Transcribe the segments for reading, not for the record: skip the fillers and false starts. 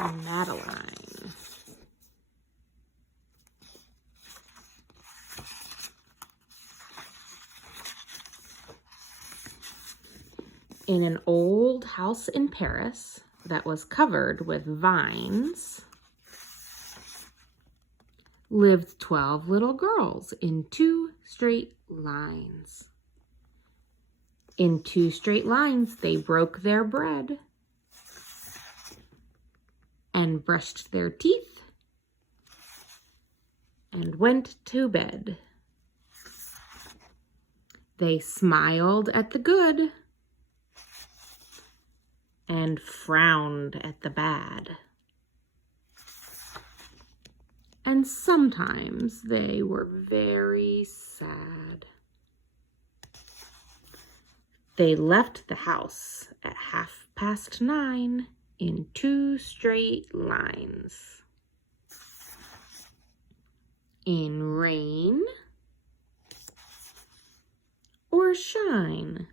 Madeline. In an old house in Paris that was covered with vines lived 12 little girls in 2 straight lines. In 2 straight lines, they broke their bread and brushed their teeth and went to bed. They smiled at the good and frowned at the bad. And sometimes they were very sad. They left the house at 9:30 in 2 straight lines. In rain or shine.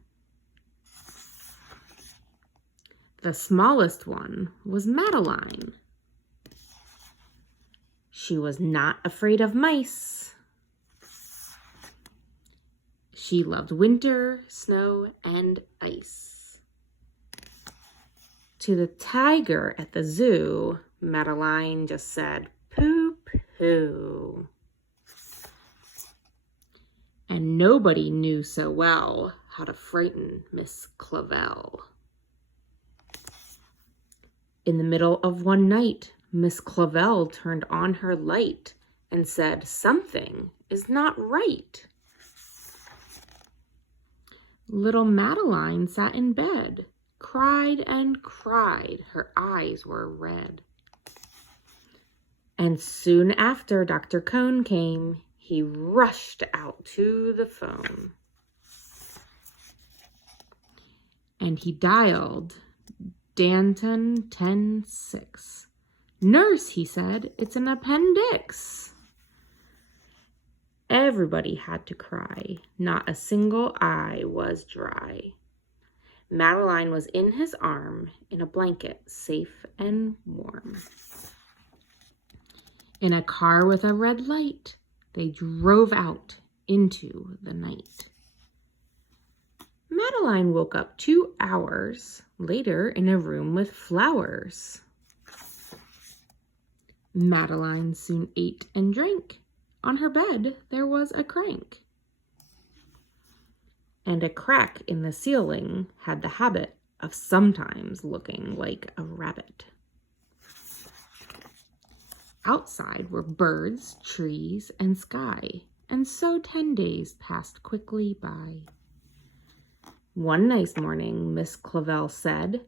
The smallest one was Madeline. She was not afraid of mice. She loved winter, snow, and ice. To the tiger at the zoo, Madeline just said, "Pooh, pooh." And nobody knew so well how to frighten Miss Clavel. In the middle of one night, Miss Clavel turned on her light and said, "Something is not right." Little Madeline sat in bed, cried and cried. Her eyes were red. And soon after Dr. Cone came, he rushed out to the phone. And he dialed Danton 10-6. "Nurse," he said, "it's an appendix." Everybody had to cry. Not a single eye was dry. Madeline was in his arm, in a blanket, safe and warm. In a car with a red light, they drove out into the night. Madeline woke up 2 hours later in a room with flowers. Madeline soon ate and drank. On her bed there was a crank. And a crack in the ceiling had the habit of sometimes looking like a rabbit. Outside were birds, trees, and sky, and so 10 days passed quickly by. One nice morning, Miss Clavel said,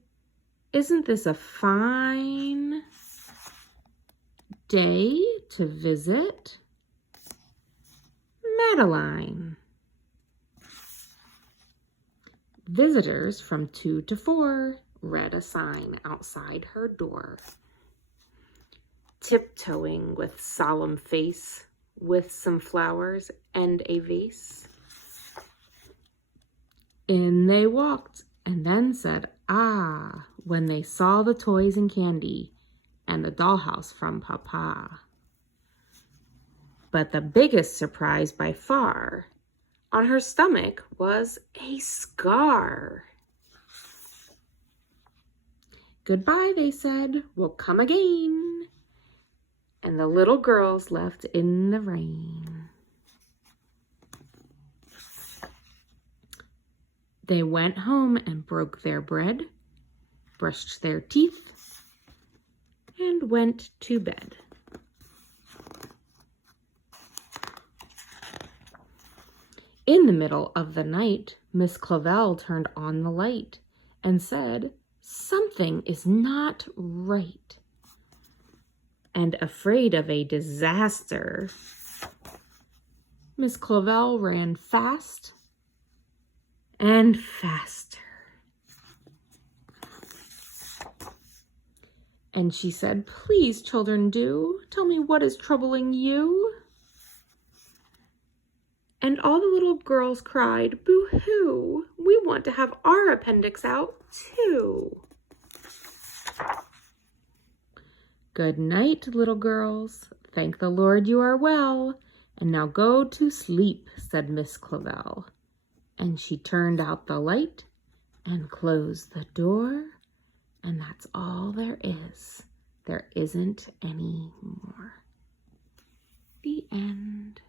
"Isn't this a fine day to visit Madeline?" Visitors from 2 to 4 read a sign outside her door. Tiptoeing with solemn face, with some flowers and a vase. In they walked, and then said, "Ah," when they saw the toys and candy and the dollhouse from Papa. But the biggest surprise by far, on her stomach was a scar. "Goodbye," they said, "we'll come again." And the little girls left in the rain. They went home and broke their bread, brushed their teeth, and went to bed. In the middle of the night, Miss Clavel turned on the light and said, "Something is not right." And afraid of a disaster, Miss Clavel ran fast and faster. And she said, "Please, children, do tell me what is troubling you." And all the little girls cried, "Boo-hoo, we want to have our appendix out too." Good night, little girls. Thank the Lord you are well. And now go to sleep, said Miss Clavell. And she turned out the light and closed the door. And that's all there is. There isn't any more. The end.